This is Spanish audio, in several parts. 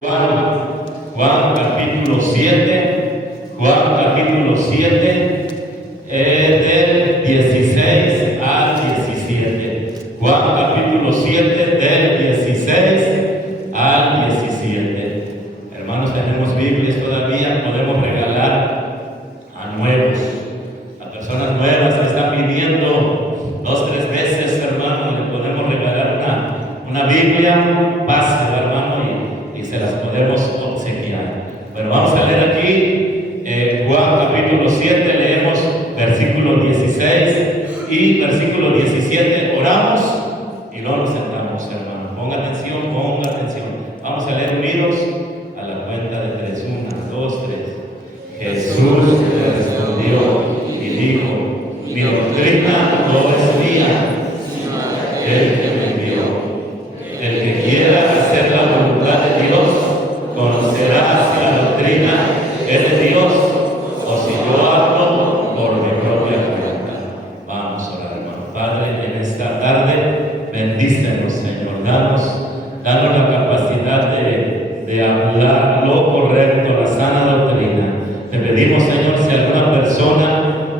Juan capítulo 7, del 16 al 17. Juan capítulo 7 del 16 al 17. Hermanos, tenemos Biblias todavía, podemos regalar a nuevos, a personas nuevas que están pidiendo 2-3 veces, hermano, le podemos regalar una Biblia básica, hermano, y se las podemos obsequiar. Bueno, vamos a leer aquí Juan capítulo 7, leemos versículo 16 y versículo 17. Oramos y luego nos sentamos, hermano. Ponga atención. Vamos a leer unidos a la cuenta de 3. 1, 2, 3. Jesús le respondió y dijo: mi doctrina no es mía, el que me envió. El que quiera hacer la voluntad de Dios conocerá si la doctrina es de Dios o si yo hablo por mi propia cuenta. Vamos a orar, hermano. Padre, en esta tarde, bendícenos, Señor. Danos la capacidad de hablar lo correcto, la sana doctrina. Te pedimos, Señor, si alguna persona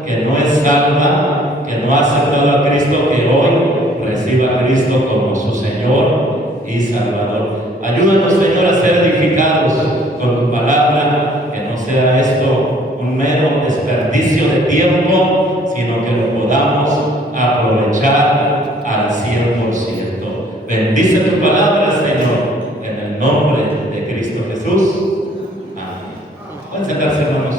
que no es salva, que no ha aceptado a Cristo, que hoy reciba a Cristo como su Señor y Salvador. Ayúdanos, Señor, a ser edificados con tu palabra, que no sea esto un mero desperdicio de tiempo, sino que lo podamos aprovechar al 100%. Bendice tu palabra, Señor, en el nombre de Cristo Jesús. Amén. Pueden sentarse, hermanos.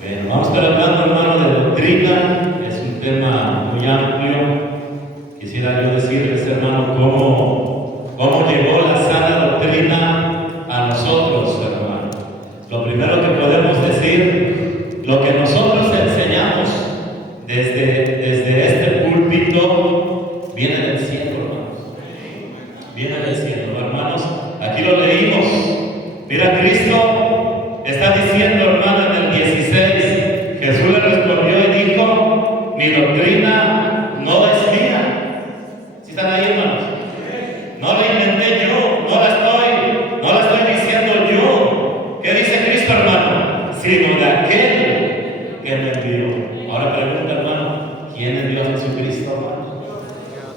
Bueno, vamos a estar hablando, hermano, de doctrina. Es un tema muy amplio. Quisiera yo decirles, hermano, cómo llegó la sana doctrina a nosotros, hermano. Lo primero que podemos decir, lo que nosotros enseñamos desde este púlpito viene del cielo, hermanos. Viene del cielo, hermanos. Aquí lo leímos. Mira, Cristo está diciendo, hermano, en el 16, Jesús le respondió y dijo: mi doctrina no es mía. ¿Están ahí, hermanos? No la inventé yo, no la estoy diciendo yo. ¿Qué dice Cristo, hermano? Sino de aquel que me envió. Ahora pregunta, hermano, ¿quién envió a Jesucristo, hermano?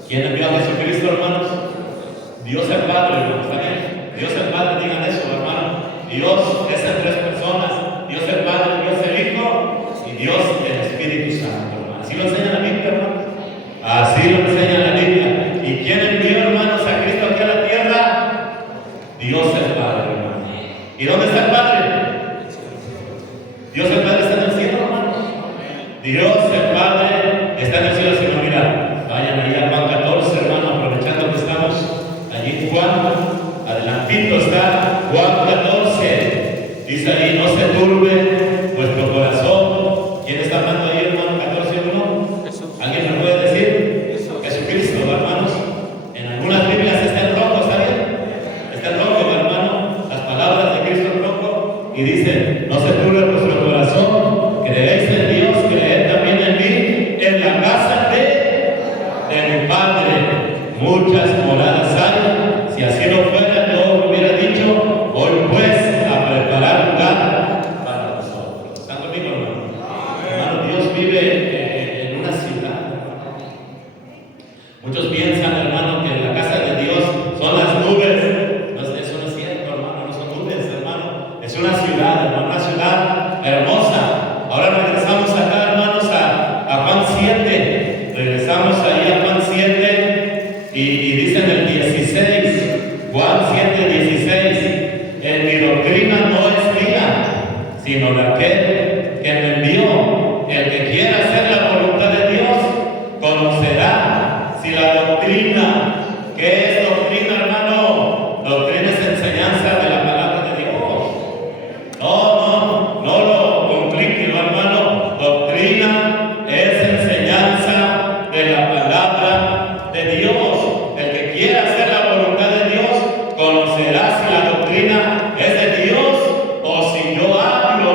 ¿Quién envió a Jesucristo, hermanos? Dios el Padre, hermanos. ¿Está bien? Dios el Padre, digan eso, hermano. Dios es en 3 personas: Dios el Padre, Dios el Hijo y Dios el Espíritu Santo, hermano. ¿Así lo enseña la Biblia, hermano? Así lo enseña la Biblia. ¿Y quién envió, hermanos, a Cristo aquí a la tierra? Dios el Padre, hermano. ¿Y dónde está el Padre? Dios el Padre está en el cielo, hermano. Dios el Padre está en el cielo. Si no, mira, vayan ahí a Juan 14, hermano, aprovechando que estamos allí en Juan. Adelantito está Juan 14. Dice ahí: no se turbe vuestro corazón. ¿Quién está hablando ahí, hermano? 14:1. ¿Alguien me puede decir? Jesucristo, hermanos. En algunas Biblias está en rojo, ¿está bien? Está en rojo, hermano. Las palabras de Cristo en rojo. Y dice: no se turbe vuestro corazón. Creéis en Dios, creed también en mí. En la casa de mi Padre muchas moradas hay. Si así no fuera, yo hubiera dicho: voy pues a preparar lugar para vosotros. ¿Están conmigo, hermano? Hermano, Dios vive en una ciudad. Muchos piensan, hermano, que la casa de Dios son las nubes. Eso no es cierto, hermano, no son nubes, hermano. Es una ciudad, hermano, una ciudad hermosa. Ahora regresamos acá, hermanos, a Juan 7. Regresamos ahí a Juan 7 y dice en el 16, Juan 7:16, mi doctrina no es mía, sino de aquel que me envió. El que quiera hacer la voluntad de Dios conocerá si la doctrina. ¿Qué es doctrina, hermano? Doctrina es enseñanza de la palabra de Dios. No lo complique, hermano. Doctrina es enseñanza de la palabra de Dios. El que quiera hacer la voluntad de Dios conocerá si la doctrina es de Dios o si yo hablo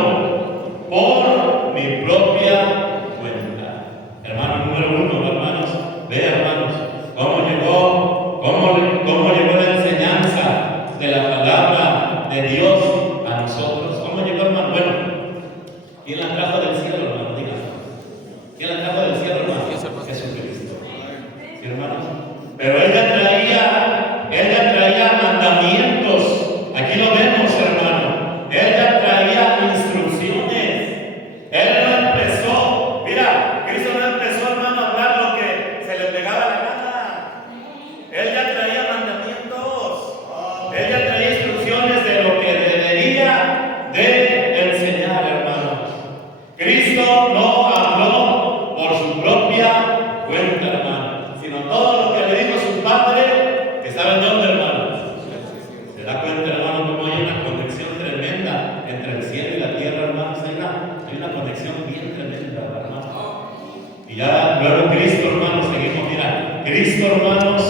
Cristo, hermanos,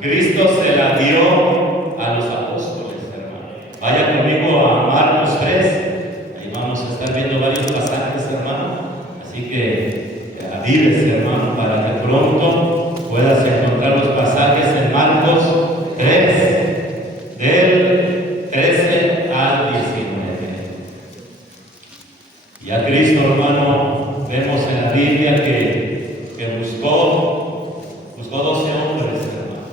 Cristo se la dio a los apóstoles, hermanos. Vaya conmigo a Marcos 3, ahí vamos a estar viendo varios pasajes, hermano. Así que avívese, hermano, para que pronto puedas encontrar los pasajes en Marcos 3, del 13 al 19. Y a Cristo, hermano, vemos en la Biblia que buscó 12 hombres, hermano.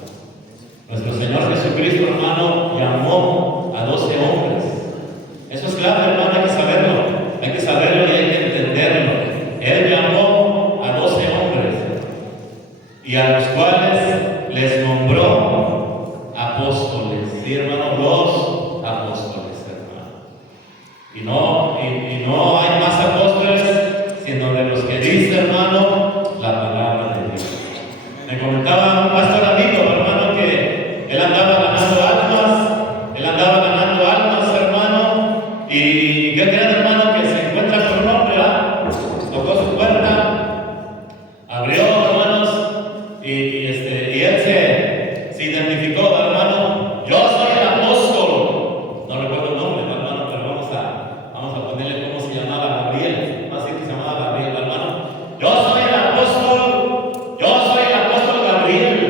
Nuestro Señor Jesucristo, hermano, llamó a 12 hombres. Eso es clave, hermano, hay que saberlo y hay que entenderlo. Él llamó a 12 hombres y a los cuales les nombró apóstoles. Sí, hermano, los apóstoles, hermano. Y no hay más apóstoles sino de los que dice, hermano, la palabra de Dios. Me comentaba un pastor amigo, hermano, que él andaba ganando almas, hermano, y ¿qué creen, hermano? Que se encuentra con un hombre, tocó su puerta, abrió, hermanos, y él se identificó, hermano. Yo soy el apóstol, no recuerdo el nombre, hermano, pero vamos a ponerle cómo se llamaba, Gabriel, así que se llamaba Gabriel, hermano. Yo soy el apóstol Gabriel.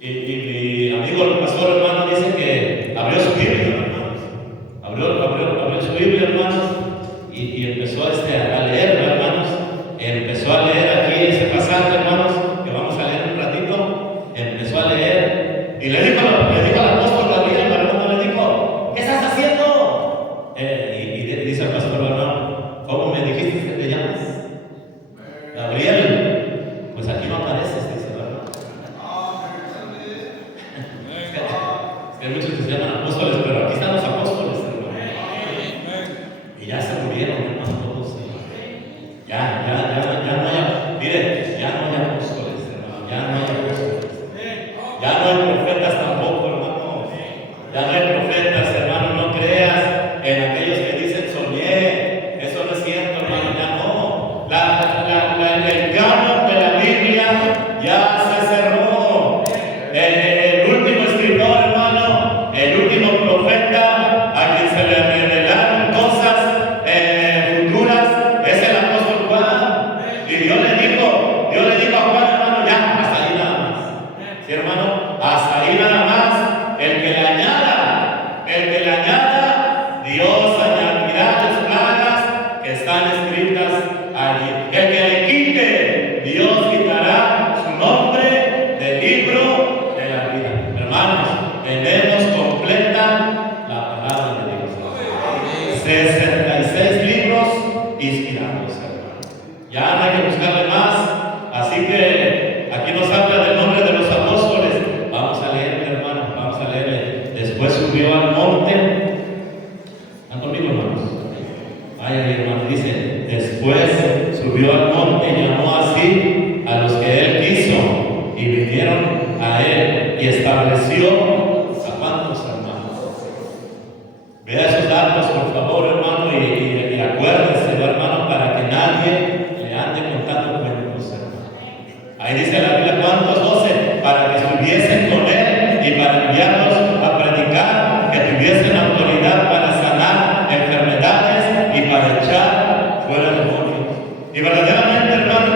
Y mi amigo el pastor, hermano, dice que abrió su Biblia, hermanos. Abrió su Biblia, hermanos, y empezó a leer, hermanos. Empezó a leer aquí ese pasaje, hermanos, que vamos a leer un ratito. Empezó a leer y le dijo al apóstol Gabriel, hermano, le dijo: ¿qué estás haciendo? Y dice el pastor, hermano: ¿cómo me dijiste que te llamas? Gabriel. Pues aquí no apareces, dice, ¿verdad? Es que hay muchos que se llaman apóstoles, pero aquí están los apóstoles, hermano. Y ya se murieron, hermano, todos. Ya no hay, mire, ya no hay apóstoles, hermano. Ya no hay apóstoles. Ya no hay profetas tampoco, hermano. Ya no hay profetas, hermano. No creas en aquellos que dicen soñé. Eso no es cierto, hermano. Ya no. El canon de la Biblia ya se cerró. El último escritor, hermano, el último profeta a quien se le revelaron cosas futuras es el apóstol Juan. Y Dios le dijo a Juan, hermano: ya, hasta ahí nada más. Sí, hermano, hasta ahí nada más. El que le añada, Dios añadirá las plagas que están escritas allí. El que le quite, Dios quitará su nombre del libro de la vida. Hermanos, tenemos completa la palabra de Dios. 66 libros inspirados, hermanos. Ya no hay que buscarle más. Así que aquí nos habla del nombre de los apóstoles. Vamos a leerle, hermano, vamos a leerle. Después subió al monte. ¿Están conmigo, hermanos? Ay, hermano, dice: después subió al monte y llamó así a los que él quiso, y vinieron a él, y estableció a cuántos, hermanos. Vea esos datos, por favor, hermano, y acuérdense, hermano, para que nadie le ande contando cuentos, hermano. Ahí dice la Biblia: ¿cuántos? 12, para que estuviesen con él y para enviarlos a predicar, que tuviesen autoridad para sanar enfermedades y para echar fuera demonios. Y verdaderamente, hermano,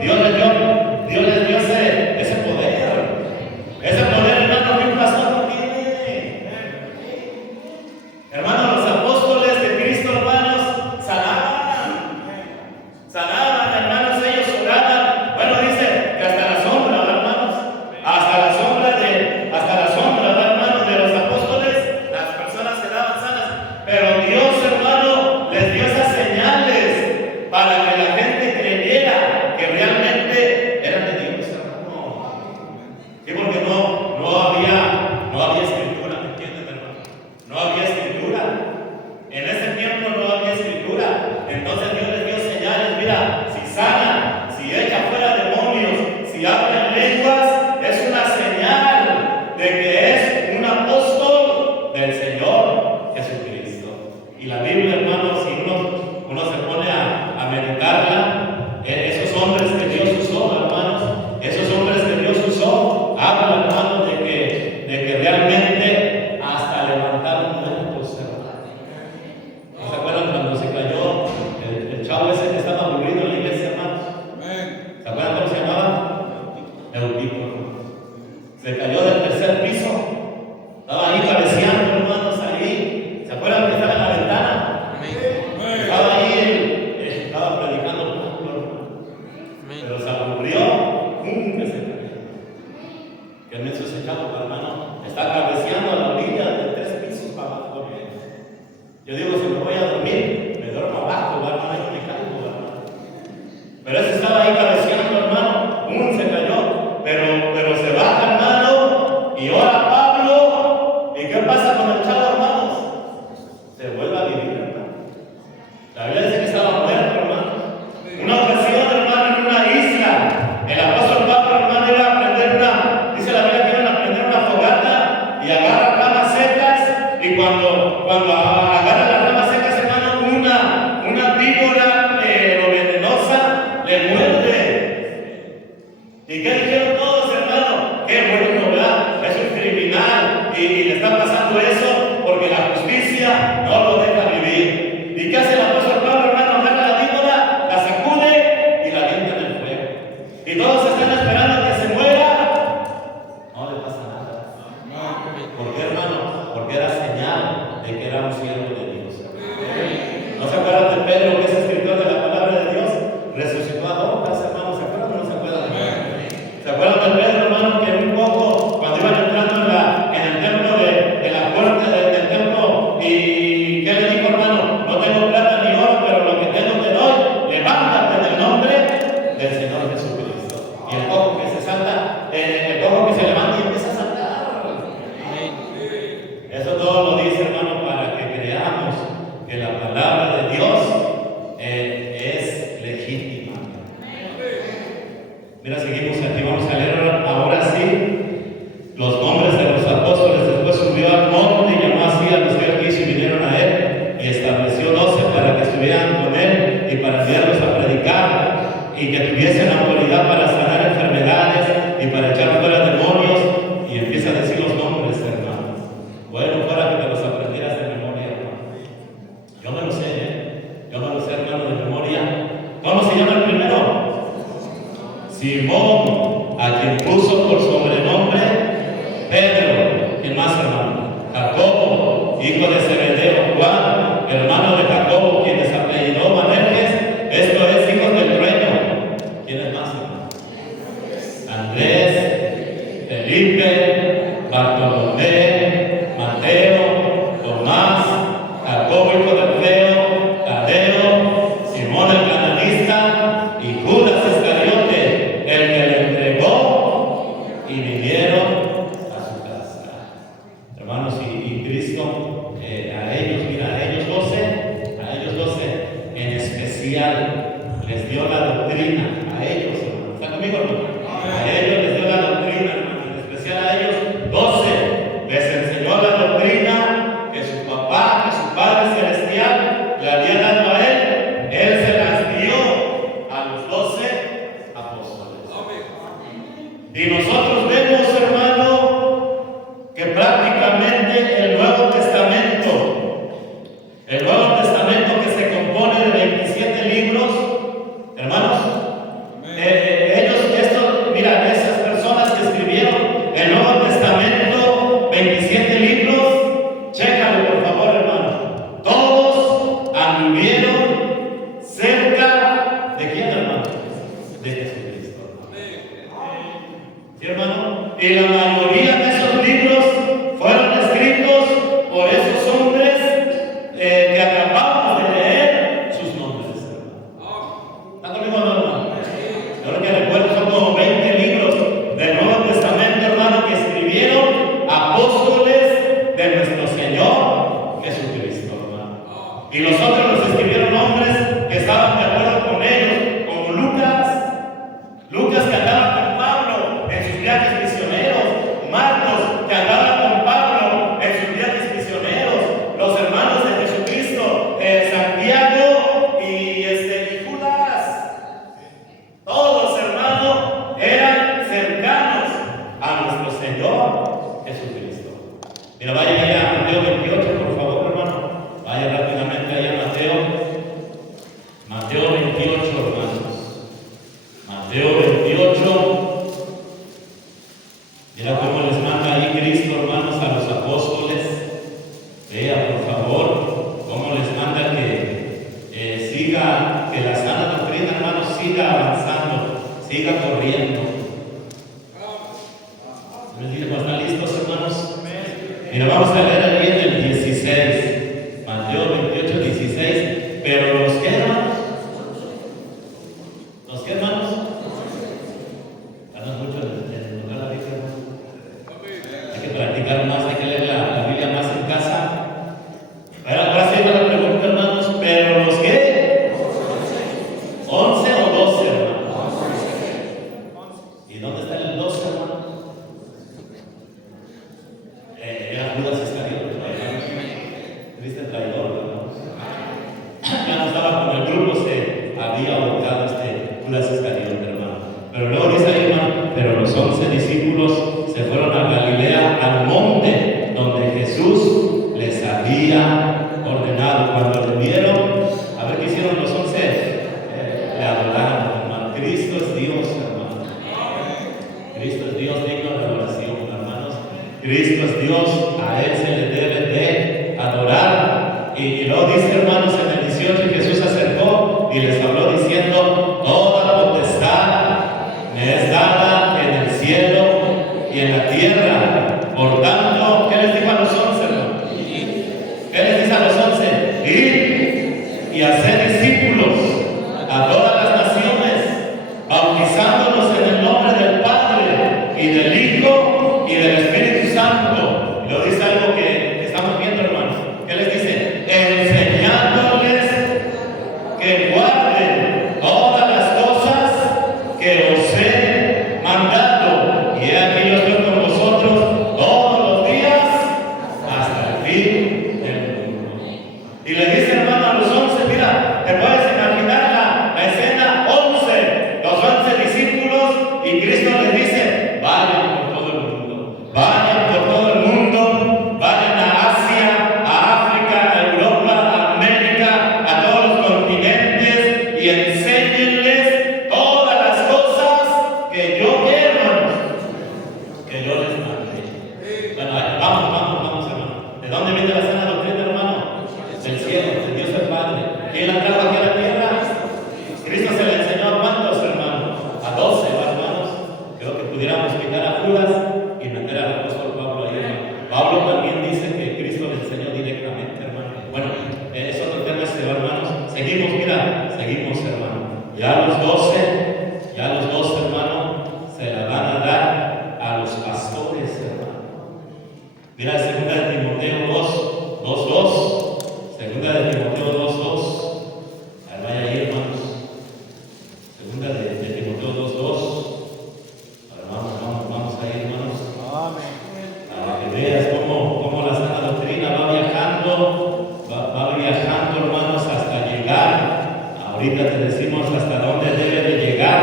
Dios les dio ese poder. Ese poder, hermano, que un pastor no tiene. Hermano, los apóstoles de Cristo, hermanos, sanaban, hermanos, ellos oraban. Bueno, dice que hasta la sombra, hermanos, hasta la sombra, hermanos, de los apóstoles, las personas quedaban sanas. Pero Dios, hermano, les dio esas señales para que la gente creyera que realmente eran de Dios, hermano. Sí, porque no había escritura, ¿me entienden, hermano? No había escritura. En ese tiempo no había escritura. Entonces Dios les dio señales. Mira, si sana, si echa fuera demonios, si habla en lenguas, es una señal de que es un apóstol del Señor Jesucristo. Y la Biblia, hermano, si uno se pone a meditarla, esos hombres que Dios usó, hermanos, esos hombres que literalmente hasta levantaron muertos, hermano. ¿No se acuerdan cuando se cayó el chavo ese que estaba aburrido en la iglesia, hermanos? ¿Se acuerdan cómo se llamaba? Eutico. Se cayó del tercer piso. Estaba ahí cabeceando, hermanos, ahí. ¿Se acuerdan que estaba en la ventana? Estaba ahí, estaba predicando Pablo, hermano. Pero se aburrió, que se cayó. Que en ese chavo, hermano, está cabeceando a la orilla de 3 pisos para abajo. Yo digo, si me voy a dormir, me duermo abajo, hermano, yo me caigo, hermano. Pero ese estaba ahí cabeceando, hermano, se cayó, pero se baja, hermano, y ora Pablo. ¿Y qué pasa con el chavo, hermanos? Se vuelve a vivir, hermano. La Biblia dice que estaba muerto, hermano. Una ocasión, hermano, en una isla, el apóstol Pablo, hermano, iba a aprender dice la Biblia que iban a prender una fogata y agarra ramas secas, y cuando agarra las ramas secas, hermano, una víbora pero venenosa le muerde. ¿Y qué dijeron todos, hermano? Qué bueno, ¿verdad? Es un criminal y le está pasando eso porque la justicia no lo deja vivir. ¿Y qué hace el apóstol Pablo, hermano? Agarra la víbora, la sacude y la avienta en el fuego. Y todos están esperando que se muera. No le pasa nada. ¿Por qué, hermano? Porque era señal de que era un siervo de Dios. ¿No se acuerdan de Pedro, que es escritor de la palabra de Dios? Resucitó a Dorcas, hermano. ¿Se acuerdan o no se acuerdan? ¿Se acuerdan de Pedro, hermano, que un poco cuando iban entrando en el templo de la puerta del templo, y qué le dijo, hermano? No tengo plata ni oro, pero lo que tengo te doy. Levántate en el nombre del Señor Jesucristo. Y el cojo que se salta, el cojo que se levanta y empieza a saltar. Eso todo lo dice, hermano, para que creamos que la palabra de Dios es legítima. Mira, seguimos aquí, vamos a leer ahora sí los nombres de los apóstoles. Después subió al monte y llamó así a los que él quiso y vinieron a él, y estableció 12 para que estuvieran con él y para enviarlos a predicar, y que tuviesen autoridad para sanar enfermedades y para echar fuera demonios. Y empieza a decir los nombres, hermanos. Bueno, fuera que te los aprendieras de memoria, hermano. Yo me lo sé, yo me lo sé, hermano, de memoria. ¿Cómo se llama el primero? Simón, a quien puso por sobrenombre Pedro. ¿Quién más, hermano? Jacobo, hijo de Zebedeo. Juan, hermano de Jacobo, quien se apellidó Boanerges, esto es, hijos del trueno. ¿Quién es más, hermano? Andrés, Felipe, Bartolomé, Mateo, Tomás, Jacobo, hijo de Alfeo, Tadeo, Simón el cananista y Judas Iscariote, el que le entregó, y vinieron a su casa. Hermanos, y Cristo, a ellos, mira, a ellos 12 en especial les dio la doctrina, a ellos, hermano. ¿Está conmigo, hermano? A ellos les dio la doctrina, hermano, en especial a ellos 12 les enseñó la doctrina que su papá, que su Padre Celestial le había dado a él se las dio a los 12 apóstoles. Y nosotros vemos, hermano, que prácticamente el Nuevo Testamento que se compone de 27 libros, hermanos, mira, esas personas que escribieron el Nuevo Testamento, 27 libros, chécalo por favor, hermano. Todos anduvieron cerca de quién, hermano? De Jesucristo. ¿Sí, hermano? Y la mayoría de esos libros fueron escritos por esos hombres que acabamos de leer sus nombres, hermano. ¿Está conmigo, hermano? Yo lo que recuerdo son como 20 libros del Nuevo Testamento, hermano, que escribieron apóstoles de nuestro Señor Jesucristo, hermano. Y los otros los escribieron hombres que estaban de acuerdo con ellos, como Lucas que andaba con Pablo en sus viajes misioneros, Marcos que andaba con Pablo en sus viajes misioneros, los hermanos de Jesucristo, Santiago y Judas. Todos, hermanos, eran cercanos a nuestro Señor Jesucristo. Mira, vaya allá a Mateo 28, por favor, hermano. Vaya rápidamente allá a Mateo. Mateo 28, hermanos. Mateo 28. Mira cómo les manda ahí Cristo, hermanos, a los apóstoles. Vea, por favor, cómo les manda que siga, que la sana doctrina, hermanos, siga avanzando, siga corriendo. ¿Están listos, hermanos? Mira, vamos a leer ahí en el 16, Mateo 28, 16. Pero los que, hermanos, los que, hermanos, andan mucho en el lugar de la Biblia, hermano. Hay que practicar más, hay que leer la Biblia más en casa. Ahora sí la pregunta, hermanos, pero los que, 11 o 12, hermanos. ¿Y dónde está el 12, hermano? Era Judas Iscariote, ¿viste el traidor, hermanos? Ya no estaba con el grupo, se había ahorcado Judas Iscariote, hermano. Pero luego dice ahí, hermano, pero los 11 discípulos se fueron a Galilea, al monte donde Jesús les había ordenado. Cuando le vieron, a ver qué hicieron los 11, le adoraron, hermano. Cristo es Dios, hermano. Cristo es Dios, digno de adoración, hermanos. Cristo es Dios, a Él se le debe de adorar. Y luego dice, hermanos, en el 18, Jesús se acercó y les habló diciendo: toda potestad me es dada en el cielo y en la tierra. Por tanto, ¿qué les dijo a los 11, hermanos? ¿Qué les dice a los 11? Ir y hacer discípulos a todas las naciones, bautizándolos en el nombre del Padre y del Hijo y del Espíritu Santo. Y lo dice algo que estamos viendo, hermanos. ¿Qué les dice? Enseñándoles que guarden todas las cosas que os he mandado. Y he aquí yo estoy con vosotros todos los días hasta el fin del mundo. Y le dice, hermano, a los 11, mira, te puedes imaginar la escena: 11, los 11 discípulos, y Cristo les dice: vayan por todo el mundo, vayan por todo el mundo, vayan a Asia, a África, a Europa, a América, a todos los continentes, y enséñenles todas las cosas que yo quiero, hermanos, que yo les mandé. Bueno, vamos, hermano. ¿De dónde viene la sana doctrina, hermano? Del cielo, de Dios el Padre. ¿Quién la trajo aquí a la tierra? Cristo se le enseñó a cuántos, hermanos, a 12, hermanos. Creo que pudiéramos quitar a Judas y meter al apóstol Pablo ahí, hermano. Pablo también dice que Cristo le enseñó directamente, hermano. Bueno, es otro tema hermanos. Seguimos, mira, seguimos, hermano. Ya los 12, hermano, se la van a dar a los pastores, hermano. Mira, 2 de Timoteo 2:2. 2 de Timoteo 2:2. Vaya ahí, hermanos. 2 de Timoteo 2:2. Vamos ahí, hermanos. Para que veas cómo la sana doctrina va viajando, hermanos, hasta llegar. Ahorita te decimos hasta dónde debe de llegar.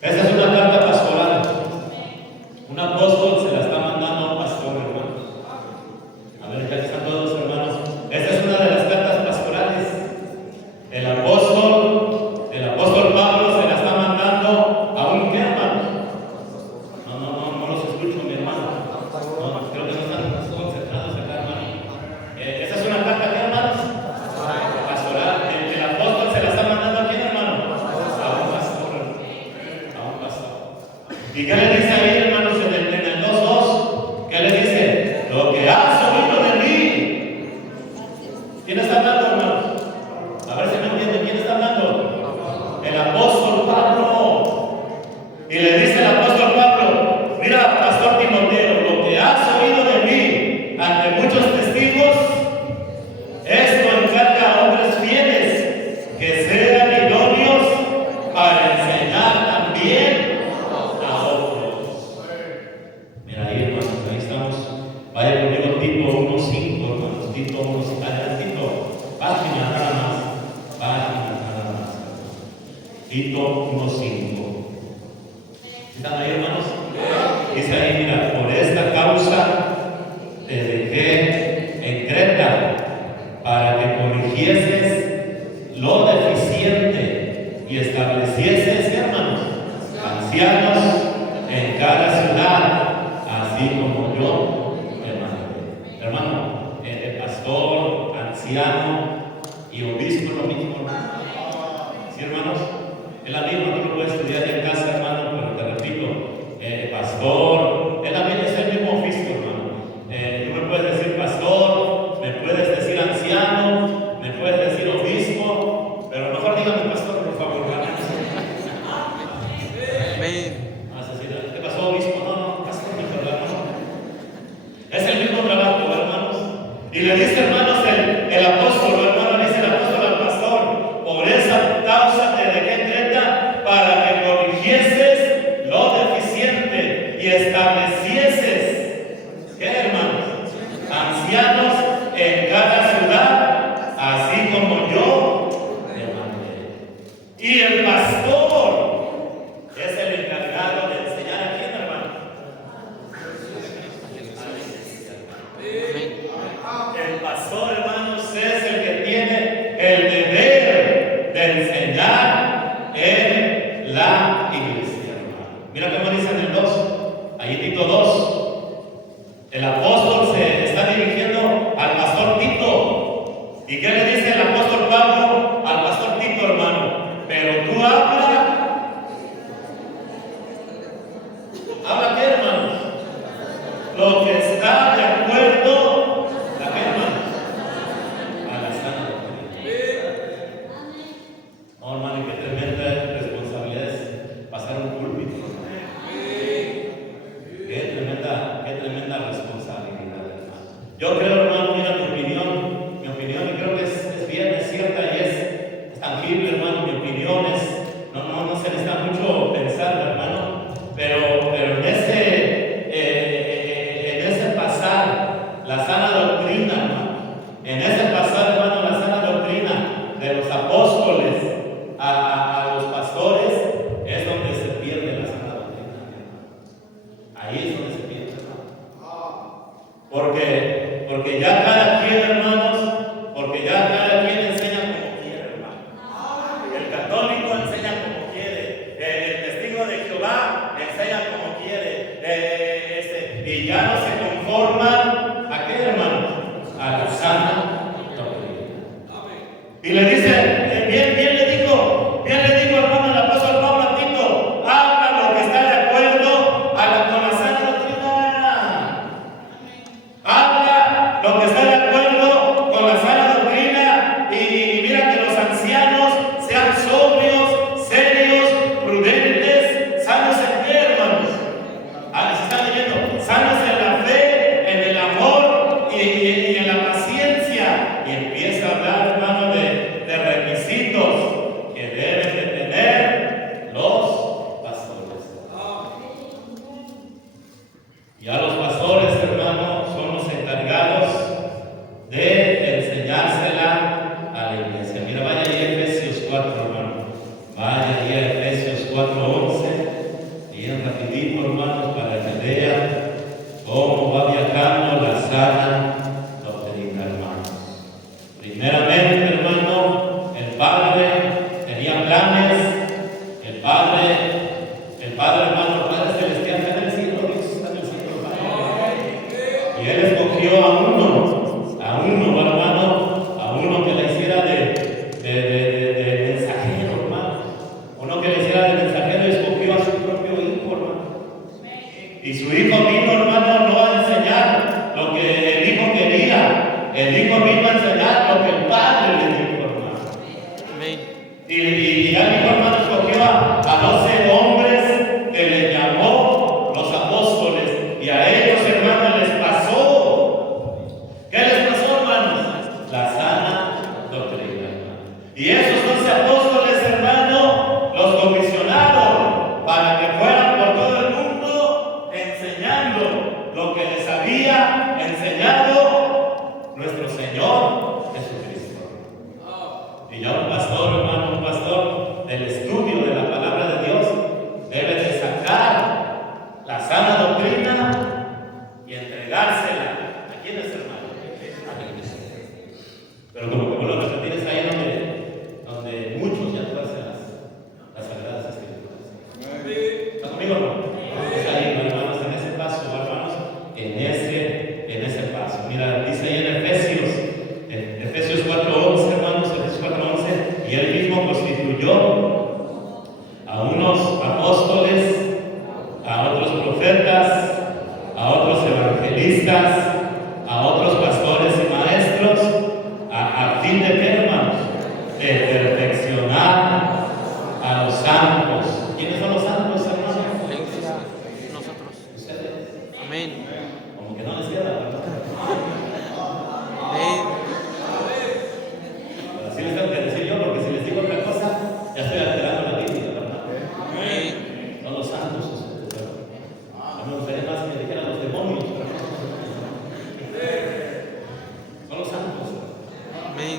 Esa es una carta pastoral. Un apóstol se la está mandando a un pastor, hermanos. A ver, ya que están todos, hermanos. Esta es una de las cartas pastorales. El apóstol Pablo se la está mandando a un, ¿qué, hermano? No los escucho, mi hermano. No, creo que no están concentrados acá, hermano. Esa es una carta, ¿qué, hermanos? Pastoral. El apóstol se la está mandando a quién, hermano? A un pastor. ¿Y qué le dice ahí, hermanos, en el 2:2? ¿Qué le dice? Lo que has oído de mí. ¿Quién está hablando, hermanos? A ver si me entienden. ¿Quién está hablando? El apóstol Pablo. Y le dice el apóstol Pablo: mira, pastor Timoteo, lo que has oído de mí ante muchos testigos, esto encarga a hombres fieles que sean idóneos para enseñar también a otros. Mira ahí, hermanos, ahí estamos. Vaya conmigo, Tito 1:5, hermanos. Tito 1:5. Tito, página nada más. Tito 1:5. ¿Están ahí, hermanos? Dice ahí, mira, por esta causa como yo te mandaré. Hermano, el pastor, anciano y obispo lo mismo, hermano. ¿Sí, hermanos? Es la misma, tú lo puedes estudiar en casa, hermano, pero te repito, pastor, es el mismo oficio, hermano. Tú me puedes decir pastor, me puedes decir anciano, me puedes decir obispo, pero mejor dígame pastor, por favor, hermano. ¿Qué pasó, obispo? No, pastor, mejor, hermano. Es el mismo trabajo, hermanos. Y le dice, hermanos, el apóstol, hermano, dice el apóstol al pastor, por esa causa te dejé en Creta para que corrigieses lo deficiente y establecieses, ¿qué, hermanos? Ancianos en cada ciudad, así como yo te mandé. Y el pastor es el encargado de enseñar a quién, hermano. El pastor, hermanos, es el que tiene el deber de enseñar en la iglesia, hermano. Mira cómo dice en el 2, ahí Tito 2. El apóstol se está dirigiendo al pastor Tito. ¿Y qué le dice el apóstol Pablo al pastor Tito, hermano? Pero tú habla. ¿Habla qué, hermanos? Lo que está de acuerdo a qué, hermanos, a la sana doctrina. Oh, hermano, y qué tremenda responsabilidad es pasar un púlpito. Qué tremenda responsabilidad, hermano. Yo creo, hermano, mira mi opinión, y creo que es bien, es cierta y es tangible, hermano. Mi opinión no se necesita mucho pensar, hermano, pero en ese pasar, la sana doctrina, hermano, en ese pasar, hermano, la sana doctrina de los apóstoles a los pastores, es donde se pierde la sana doctrina, hermano. Ahí es donde se pierde, hermano. Porque ya cada quien, hermanos, enseña como quiere, hermano. El católico enseña como quiere, el testigo de Jehová enseña como quiere, y ya no se conforman a qué, hermanos, a la sana doctrina. Y le dice, bien le dijo, hermano, el apóstol Pablo a Tito, habla lo que está de acuerdo con la sana doctrina. Habla lo que está de acuerdo con la sana doctrina, y mira que los ancianos sean sobrios, serios, prudentes, sanos en qué, hermanos. ¿Se están leyendo? Sanos en la fe, en el amor y en la paciencia. Y empieza a hablar, hermano, de requisitos que deben de tener los pastores. Ya los pastores, hermano, son los encargados de enseñársela a la iglesia. Mira, vaya ahí a Efesios 4, hermano. Vaya ahí a Efesios 4:11. Bien rapidito, hermanos, para que vean cómo va viajando la sana doctrina, hermanos. Primeramente, hermano, el Padre tenía planes. El Padre, hermano, el Padre celestial está en el cielo, Dios está en el cielo, hermano. Y Él escogió a uno, hermano, a uno que le hiciera de mensajero, hermano. Uno que le hiciera de mensajero, y escogió a su propio hijo, hermano. Y su hijo vino, hermano, no a enseñar lo que el hijo quería. El hijo vino a enseñar lo que el Padre le dijo, hermano. Y ya el hijo, hermano, escogió a 12 hombres que le llamó los apóstoles. Y a ellos, hermano, les pasó. ¿Qué les pasó, hermanos? La sana doctrina, hermano. Y esos 12 apóstoles, hermano, los comisionaron para que fueran por todo el mundo enseñando lo que les había enseñado nuestro Señor Jesucristo. Y ya un pastor, hermano, del estudio de la palabra de Dios debe de sacar la sana doctrina y entregársela. ¿A quién es, hermano? A la iglesia. Pero como que lo repetir es ahí donde muchos ya hacen las sagradas escrituras. ¿Está conmigo, hermano? Es ahí, hermanos, en ese paso, hermanos, que evangelistas, a otros pastores y maestros, a fin de qué, hermanos, de perfeccionar a los santos. ¿Quiénes son los santos, hermanos? Nosotros. Ustedes. Amén. Como que no les queda, ¿verdad? Amén. Pero así les tengo que decir yo, porque si les digo otra cosa, ya estoy alterando la Biblia, ¿verdad? Amén. Son los santos ustedes, ¿verdad? A mí me gustaría más que dijeran los demonios, ¿verdad? Son los santos. Amén.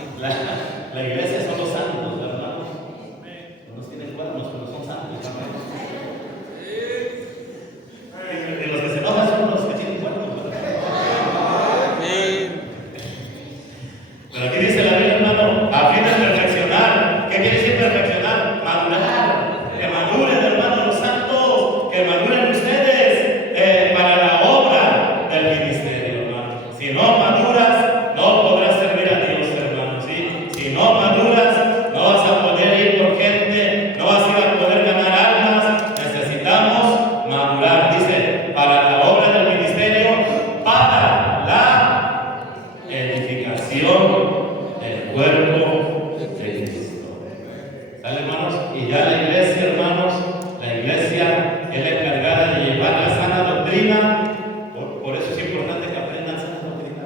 La iglesia son los santos, ¿verdad? Unos tienen cuernos, pero son santos, ¿verdad? Y los que se enojan son los que tienen cuernos, ¿verdad? Amén. Pero aquí dice la Biblia, hermano, a fin de perfeccionar. ¿Qué quiere decir perfeccionar? Madurar. Que maduren, hermano, los santos. Que maduren ustedes para la obra del ministerio, hermano. Si no maduras, no podrás servir a Dios, hermano. ¿Sí? Si no maduras, no vas a poder ir por gente, no vas a ir a poder ganar almas. Necesitamos madurar, dice, para la obra del ministerio, para la edificación del cuerpo de Cristo. ¿Sale, hermanos? Y ya la iglesia, hermanos, la iglesia es la encargada de llevar la sana doctrina. Por eso es importante que aprendan sana doctrina.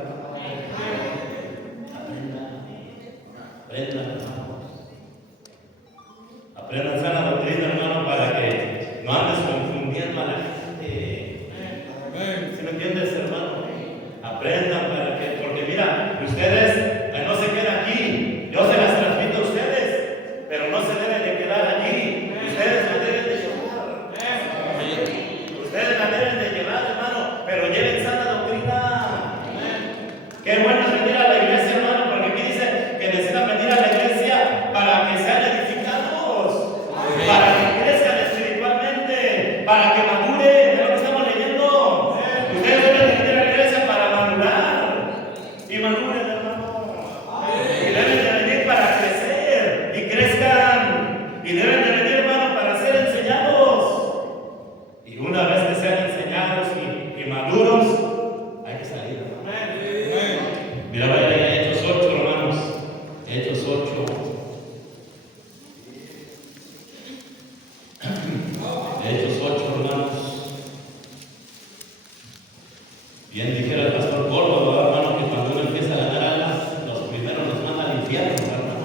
Aprendan, hermanos. Aprendan sana doctrina, hermano, para que no andes confundiendo a la gente. ¿Sí me entiendes, hermano? Aprendan para que, porque mira, ustedes no se quedan aquí. Yo se las transmito a ustedes, pero no se deben de quedar allí. Ustedes la deben de llevar. Ustedes la deben de llevar, hermano, pero lleven sana doctrina. Qué bueno es venir a la iglesia, hermano, porque aquí dice que necesitan venir a la iglesia para que sean edificados, para que crezcan espiritualmente, para que maduren. Es lo que estamos leyendo. Ustedes deben venir a la iglesia para madurar. Y maduren, hermano. Y deben de venir para crecer y crezcan. Y deben de venir, hermano, para ser enseñados. Y una vez que sean enseñados y maduros, hay que salir, hermano. Mira, vaya a Hechos 8, hermanos. Hechos 8. Hechos 8, hermanos. Bien dijera el pastor Córdoba, hermano, que cuando uno empieza a ganar almas, los primeros nos mandan al infierno, hermano.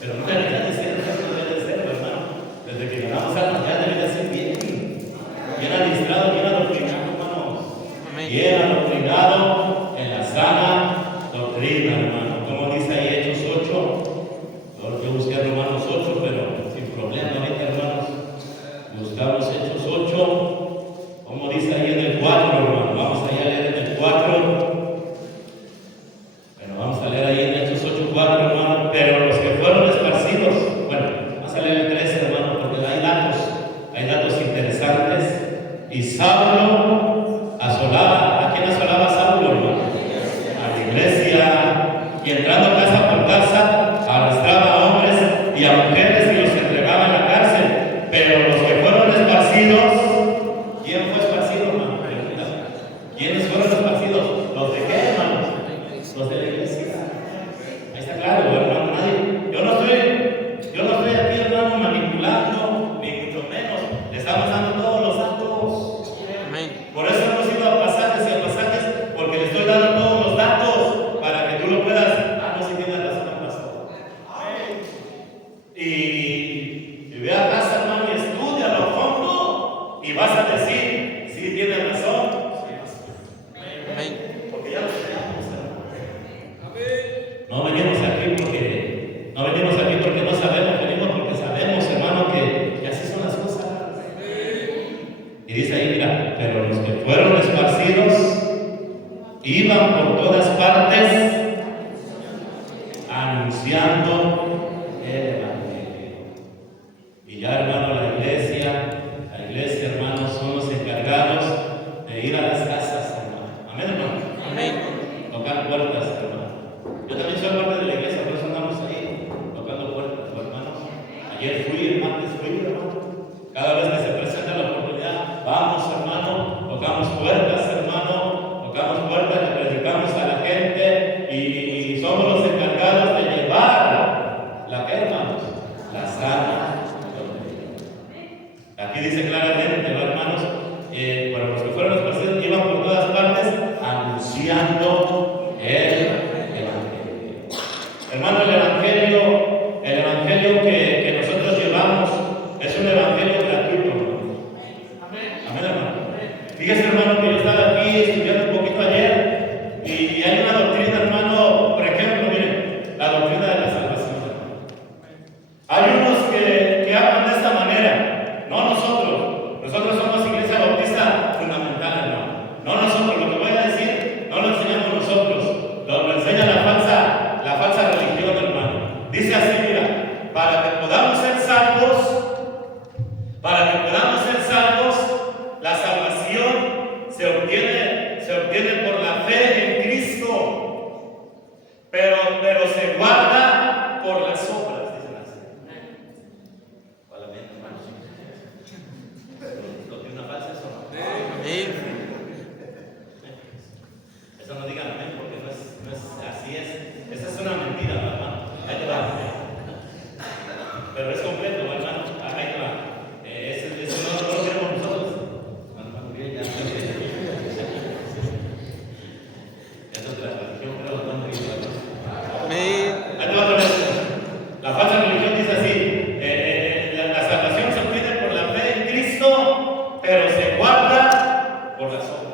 Pero no debería de ser, no debe de ser, hermano. Desde que ganamos almas ya debería ser bien administrado, bien adoctrinado, hermano. Amén. Bien adoctrinado en la sana doctrina, hermano. Como dice ahí Hechos 8. Yo busqué Romanos 8, pero sin problema ahorita, hermanos. Buscamos Hechos 8. Como dice ahí en el 4, hermano. Vamos allá a leer en el 4. Bueno, vamos a leer ahí en Hechos 8, 4, hermano. Pero los que fueron esparcidos, bueno, vamos a leer el 13, hermano, porque hay datos interesantes. Y Saulo asolaba. ¿A quién asolaba Saulo, hermano? A la iglesia. Y entrando casa por casa, arrastraba a hombres y a mujeres y los entregaba en la cárcel. Pero los que fueron esparcidos, ¿quién fue esparcido, hermano? ¿Quiénes fueron esparcidos? ¿Los de qué, hermano? Los de la iglesia. Ahí está claro, hermano. Yo no estoy aquí, hermano, manipulando, ni mucho menos. Le estamos dando todos los datos. Amén. Por eso hemos ido a pasajes y a pasajes, porque le estoy dando todos los datos para que tú lo puedas. No sé si tienes razón, pastor. Y ve a casa, hermano, y estudia a lo fondo, y vas a decir, sí, tienes razón. Amén. Porque ya lo tenemos, hermano. No venimos aquí porque no sabemos, venimos porque sabemos, hermano, que así son las cosas. Y dice ahí, mira, pero los que fueron esparcidos iban por todas partes anunciando el evangelio. Y ya, hermano, la iglesia, hermano, son los encargados de ir a las casas, hermano. Amén, hermano. Amén. Tocar puertas, hermano. Yo también soy parte de la iglesia, por eso andamos ahí tocando puertas, hermanos. Ayer fui, el martes fui, hermano. Cada vez que se presenta la oportunidad, vamos, hermano, tocamos estudiando un poquito ayer y hay una doctrina, hermano, por ejemplo, miren, la doctrina de la salvación. Hay unos que hablan de esta manera, no nosotros. Nosotros somos Iglesia Bautista Fundamental, hermano. No nosotros, lo que voy a decir, no lo enseñamos nosotros, lo enseña la falsa religión, hermano. Dice así, mira, para que podamos ser salvos, la salvación se obtiene por la fe en Cristo, pero se guarda por las obras, dicen así. Hola, bien, hermanos. ¿Doctrina falsa eso no? Amén. Eso no digan amén, porque no es así es. Esa es una mentira, hermano. Ahí te va. Pero es completo, hermano. Ahí te va. Eso no lo queremos nosotros. Hermano, bien, ya. Eso es la religión, creo, hermano. Amén. Ahí te va otra vez. La falsa religión dice así: la salvación se obtiene por la fe en Cristo, pero se guarda por las obras.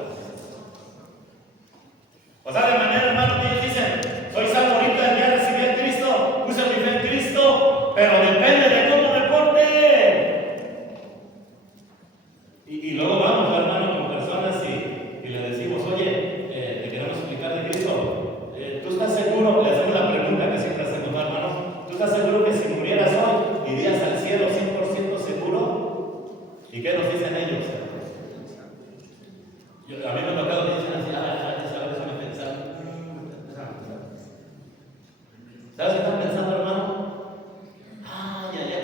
O sea, de manera, hermano, que ellos dicen: soy salvo ahorita, ya recibí a Cristo, puse mi fe en Cristo, pero depende de cómo me porte. Y luego vamos, hermano, con personas y le decimos: oye, te queremos explicar de Cristo. ¿Tú estás seguro? Le hacemos la pregunta que siempre hacemos, hermano. ¿Tú estás seguro que si murieras hoy, irías al cielo 100% seguro? ¿Y qué nos dicen ellos? A mí me ha tocado que dicen así: déjame pensar. ¿Sabes qué están pensando, hermano?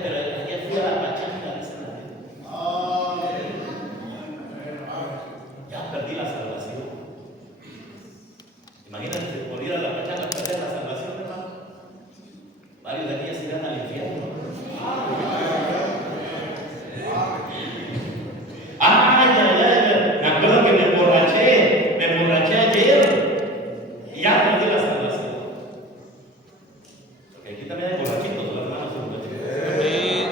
Pero ayer fui a la pachanga, dicen así. Ya perdí la salvación. Imagínate, por ir a la pachanga perder la salvación, hermano. Varios de aquí ya se irán al infierno. Me acuerdo que me emborraché ayer y ya perdí la salvación. Porque aquí también hay borrachitos, los hermanos borrachitos. Amén.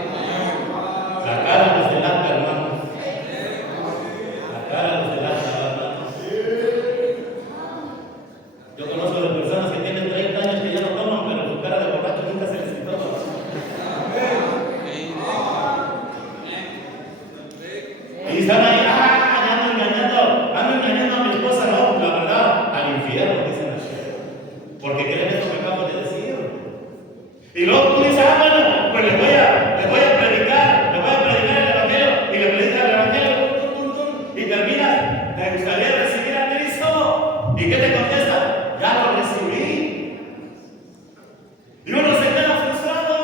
Sacaron del acta, hermanos. Sacaron del acta, hermanos. Yo conozco de personas que tienen 30 años que ya no toman, pero su cara de borracho nunca se les quitó. Y están ahí: ando engañando a mi esposa. No, la verdad, al infierno, dicen así. Porque creen esto que acabo de decir. Y luego tú dices: bueno, pues les voy a predicar el evangelio, y le predicas el evangelio, y terminas: ¿te gustaría recibir a Cristo? ¿Y qué te contesta? Ya lo recibí. Y uno se queda frustrado.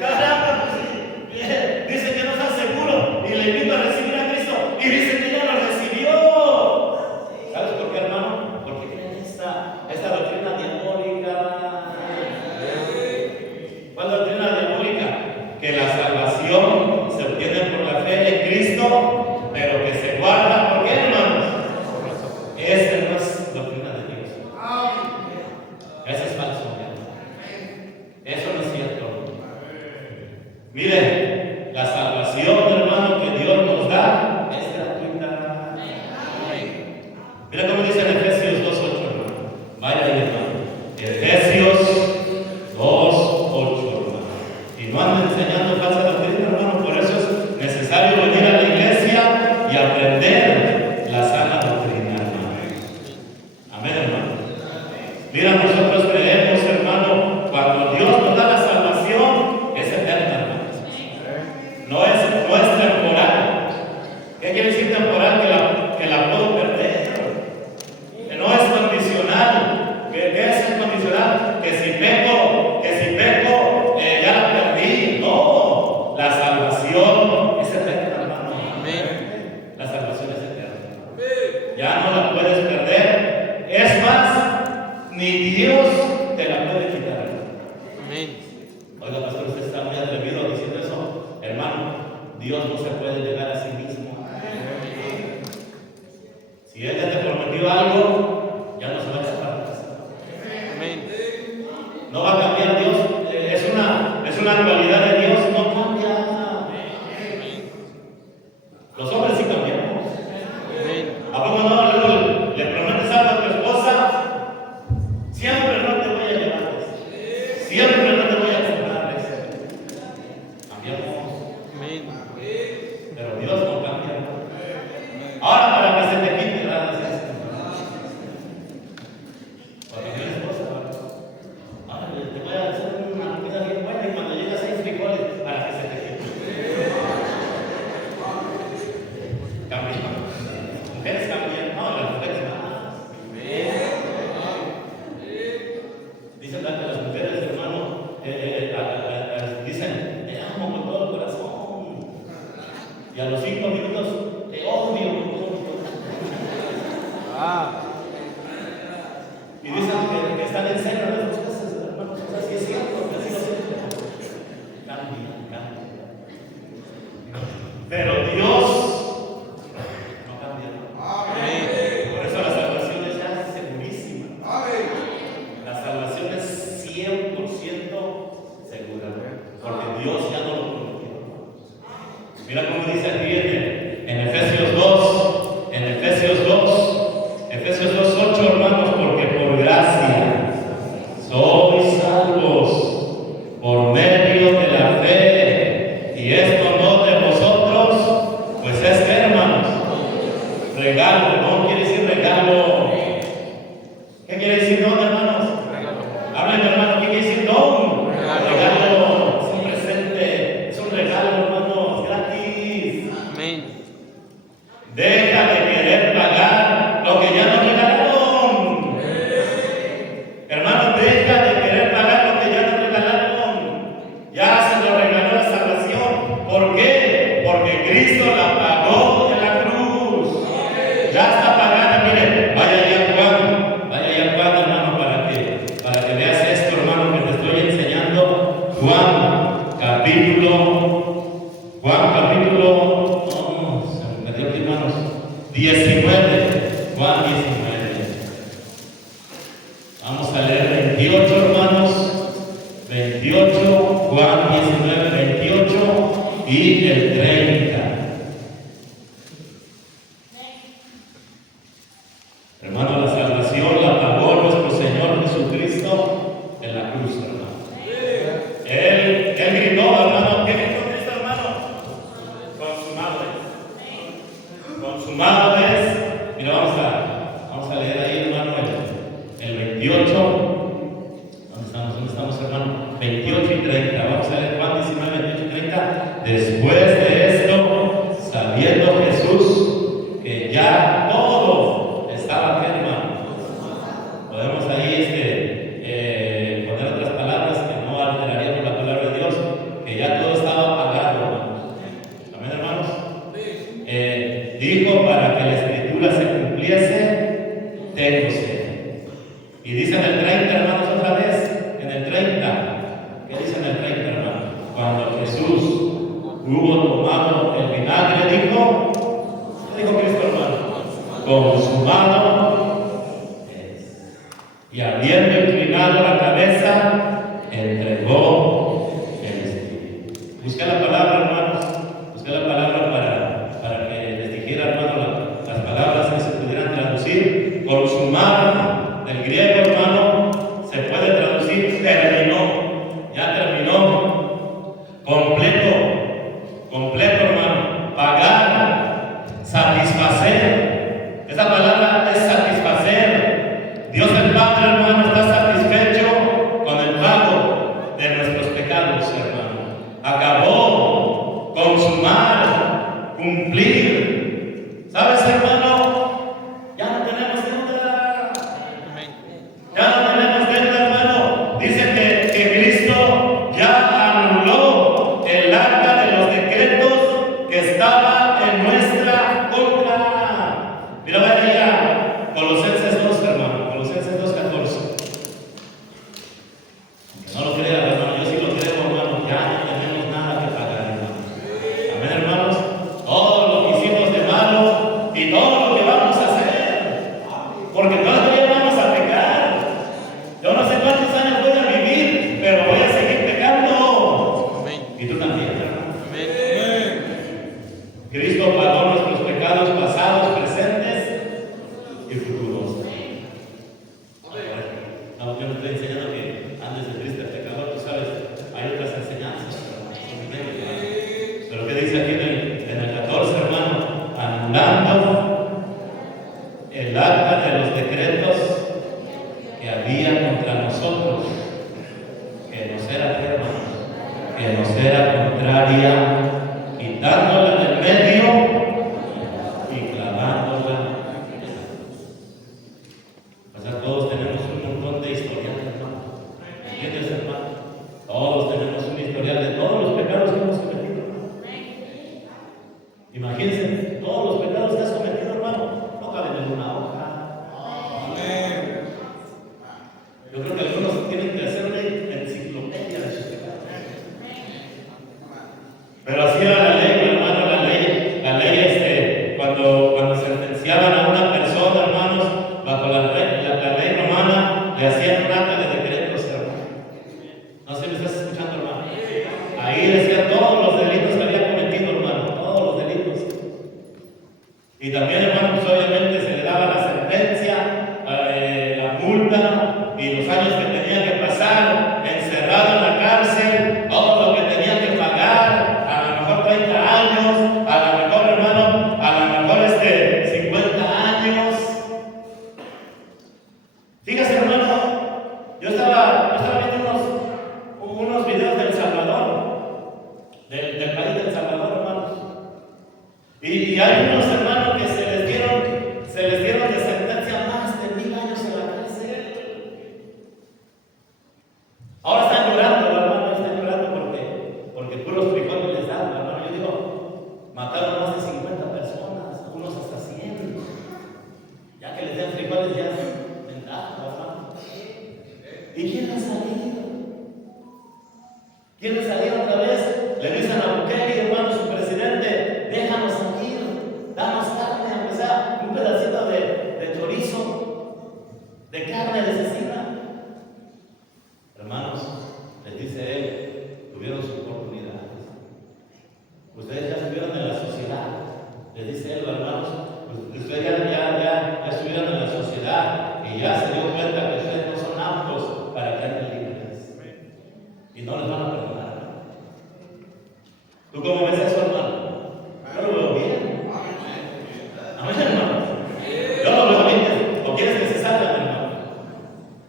Caramba, pues, dice que no está seguro y le invito a recibir a Cristo y dice que ya lo recibió. ¿Sabes por qué, hermano? Porque creen esta doctrina diabólica. ¿Cuál doctrina diabólica? Que la salvación se obtiene por la fe en Cristo, pero que se guarda. ¿Por qué, hermanos? Esa no es doctrina de Dios. Eso es falso. Eso no es cierto. Miren, la salvación, hermano, que Dios nos da es gratuita. Mira cómo dice en Efesios 2:8, hermano. Vaya ahí, hermano. Efesios 2:8, hermano. Y no anden enseñando falsa doctrina, hermano. Por eso es necesario venir a la iglesia y aprender la sana doctrina, hermano. Amén, hermano. Mira, nosotros creemos, hermano, cuando Dios nos da la salvación, es eterna, hermano. No es temporal. ¿Qué quiere decir temporal? Que la puedo perder. Que no es condicional. ¿Qué es condicional? Que si peco, ya la perdí. No. La salvación es eterna, hermano. Amén. La salvación es eterna. Ya no la puedes perder. Es más, ni Dios te la puede quitar. Amén. Oiga, pastor, usted está muy atrevido diciendo eso. Hermano, Dios no se puede llegar a sí mismo. Si Él ya te prometió algo, ya no se va a escapar. Amén. No va a cambiar Dios. Es una cualidad de Dios, no cambia. Los hombres sí cambiamos. Amén. ¿A poco no? Luego le prometes algo a tu esposa, siempre no te voy a llevar eso. Siempre no te voy a comprar eso. Cambiamos. Amén. Pero Dios no cambia. Ahora para que se te quite, ¿verdad? Cuando tienes esposa, ahora te voy a hacer una comida bien buena y cuando llegas hay frijoles para que se te quite. Cambia. Mujeres cambian, no, las mujeres más. Dicen que las mujeres, hermano, dicen, te amo con todo el corazón. Y a los 5 minutos, te odio con todo el corazón. Y dicen que están en cero las dos cosas, hermano. O sea, sí es cierto, que así lo siento. Cambia. Pero Dios no cambia. Por eso la salvación es ya segurísima. La salvación es 100% segura. Porque Dios ya no lo prometió. Mira cómo dice aquí en Efesios 2. En Efesios 2:8, hermanos, porque por gracia sois salvos por medio de la fe. Y esto no de vosotros, pues es que, hermanos, regalo, no quiere decir regalo. ¿Qué quiere decir don, hermanos? Hablen, hermano, ¿qué quiere decir don? Regalo, es un presente, es un regalo, hermanos, gratis. Amén. Deja de querer pagar lo que ya nos regalaron. Hermanos, deja de querer pagar lo que ya nos regalaron. Ya se nos regaló la salvación. ¿Por qué? Porque Cristo la pagó en la cruz. Ya está pagada, mire. Vaya ya Juan, hermano, para que veas esto, hermano, que te estoy enseñando. Juan capítulo, se me dio aquí, hermanos, 19, Juan 19. Vamos a leer 28, hermanos, 28, Juan 19, 28 y el 30. Hermano, la salvación la pagó nuestro Señor Jesucristo en la cruz, hermano. Él gritó, hermano, ¿qué gritó Cristo, hermano? Consumado es. Consumado es. Mira, vamos a leer ahí, hermano, el 28. ¿Dónde estamos, hermano? 28 y 30. Vamos a leer Juan 19, 28 y 30. Después de esto, sabiendo Jesús que ya todo estaba aquí, hermano. Podemos ahí poner otras palabras que no alteraríamos la palabra de Dios, que ya todo estaba pagado, hermanos. Amén, hermanos. Dijo para que la escritura se cumpliese, tengo sed. Y dice en el 30, hermanos, otra vez, en el 30. ¿Qué dice en el 30, hermano? Cuando Jesús hubo tomado el vinagre, dijo, ¿qué dijo Cristo, hermano? Consumado es. Y habiendo inclinado la cabeza, entregó el espíritu. Busqué la palabra, hermanos. Busqué la palabra para que les dijera, hermano, las palabras que se pudieran traducir. Consumado, del griego, hermano, se puede traducir terminó. Ya terminó. Completo, hermano. Pagar, satisfacer. Esa palabra es satisfacer. Dios el Padre, hermano, está satisfaciendo el acta de los decretos que había contra nosotros, que nos era firme, que nos era contraria, quitándola del medio y clavándola. O sea, todos tenemos un montón de historial, hermano. ¿Entiendes, hermano? Todos tenemos un historial de todos los pecados que hemos cometido, hermano. Imagínense, todos los pecados que has cometido, hermano, no caben en una hoja. Yo creo que algunos tienen que hacer una enciclopedia de sus pecados. Pero así era la ley, hermano, la ley, cuando sentenciaban a una persona, hermanos, bajo la ley romana, le hacían un acta de decretos, hermano. No sé si me estás escuchando, hermano. Ahí decía todos los delitos que había cometido, hermano, todos los delitos. Y también, hermano, pues obviamente se le daba la sentencia, la multa y los años que tenía que pasar encerrado en la cárcel, todo lo que tenía que pagar, a lo mejor 30 años, a lo mejor, hermano, a lo mejor 50 años. Fíjese, hermano, yo estaba viendo unos videos del Salvador, del país del Salvador, hermanos. Y hay unos hermanos que se les dieron de sentencia más de 1000 años en la cárcel. Ahora están llorando, hermano, porque puros frijoles les dan, hermano. Yo digo, mataron más de 50 personas, algunos hasta 100. Ya que les den frijoles ya es ventaja, hermano. ¿Y quién ha salido? ¿Quién ha salido otra vez? Le dicen a Bukele, hermano, su presidente, déjanos salir, danos carne, aunque sea un pedacito de chorizo, de carne de cecina. Hermanos, les dice él, tuvieron su oportunidad. Ustedes ya estuvieron en la sociedad. Les dice él, hermanos, ustedes ya estuvieron en la sociedad y ya se dio cuenta que ustedes no son aptos para que anden libres. Y no les van a perdonar. ¿Tú cómo ves eso, hermano? Yo lo veo bien. Amén, hermano. Yo lo veo bien. ¿O quieres que se salgan, hermano?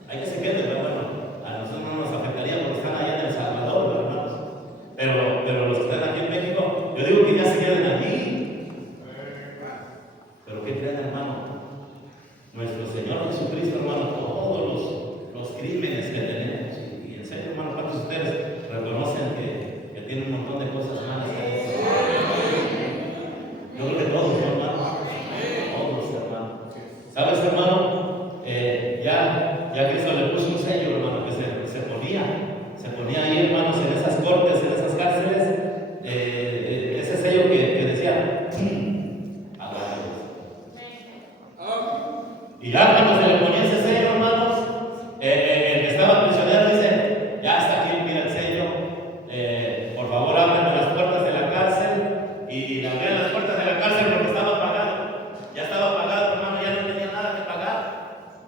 Hay que se queden, hermano. A nosotros no nos afectaría porque están allá en El Salvador, hermanos. Pero los que están aquí en México, yo digo que ya se queden aquí. Pero ¿qué creen, hermano? Nuestro Señor Jesucristo, hermano, todos los crímenes que tenemos. Y en serio, hermano, ¿cuántos de ustedes reconocen que tienen un montón de cosas malas que hacer? Yo creo que todos, hermano. Todos, hermano. ¿Sabes, hermano? Ya Cristo le puso un sello, hermano, que se ponía ahí, hermanos, en esas cortes, en esas cárceles, ese sello que decía, agárrense. Y ya cuando se le ponía ese sello, hermanos, el que estaba prisionero dice, ya está aquí, mira el sello, por favor ábranme las puertas de la cárcel. Y le abrían las puertas de la cárcel porque estaba pagado. Ya estaba pagado, hermano, ya no tenía nada que pagar.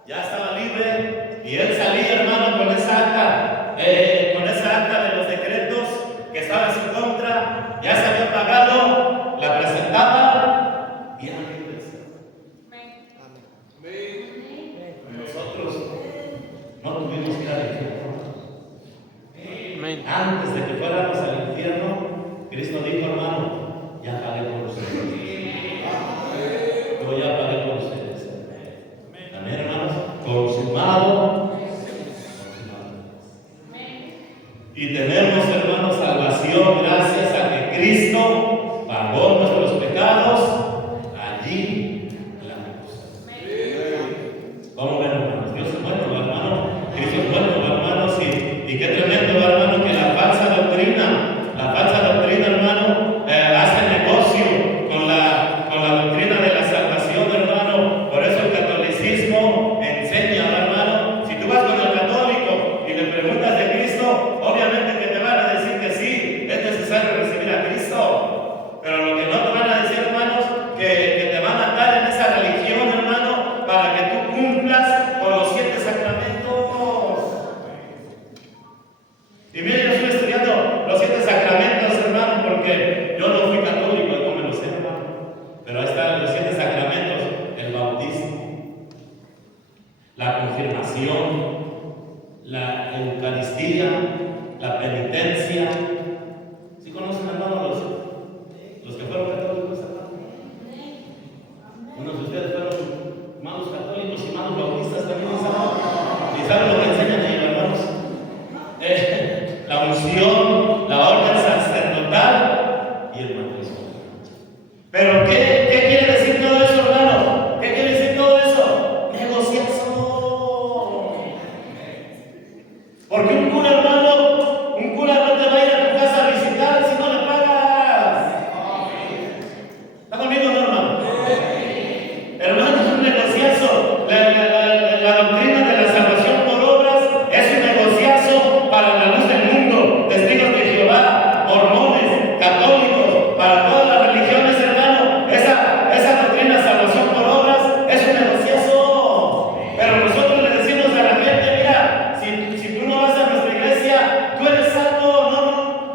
Ya estaba libre. Y él salía, hermano, con esa acta de los decretos que estaba en su contra. Ya se había pagado, la presentaba y eran libres. Nosotros no tuvimos que ir al infierno. Antes de que fuéramos al infierno, Cristo dijo, hermano, ya pagué por ustedes. Yo ya pagué por ustedes. Amén, hermanos. Consumado. Y tenemos, hermanos, salvación gracias a que Cristo pagó nuestros pecados allí en la cruz. ¿Cómo ven, hermanos? Dios es bueno, hermano. Cristo es bueno, hermanos. Y qué tremendo, hermano, que la falsa doctrina, hermano, hace negocio confirmación, la Eucaristía, la penitencia. ¿Sí conocen, hermanos, los que fueron católicos, hermanos? Unos de ustedes fueron hermanos católicos y hermanos bautistas también, ¿saben? ¿Y saben lo que enseñan ellos, hermanos? La unción, la orden sacerdotal y el bautismo. ¿Pero qué quiere decir todo eso, hermano? ¿Qué quiere decir todo eso? Negociación. Porque un cura, hermano, un cura no te va a ir a tu casa a visitar si no le pagas. ¿Está conmigo, no, hermano? Hermano, es un negociazo. La doctrina de la salvación por obras es un negociazo para la luz del mundo. Testigos de Jehová, mormones, católicos, para todas las religiones, hermano. Esa doctrina de salvación por obras es un negociazo. Pero nosotros le decimos a la gente, mira, si tú no vas a nuestra iglesia, tú eres salvo,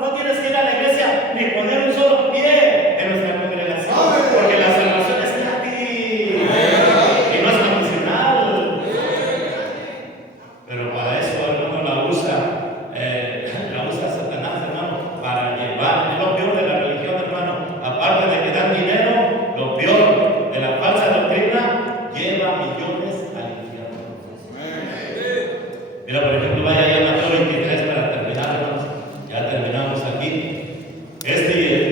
no tienes que ir a la iglesia ni poner un solo pie en nuestra congregación, porque la salvación es gratis y no es condicional. Pero para eso, hermano, la usa Satanás, hermano, para llevar. Es lo peor de la religión, hermano. Aparte de que dan dinero, lo peor de la falsa doctrina, lleva millones al infierno. Mira, por ejemplo, vaya allá a Mateo 23 para terminar, hermanos. Ya terminamos aquí.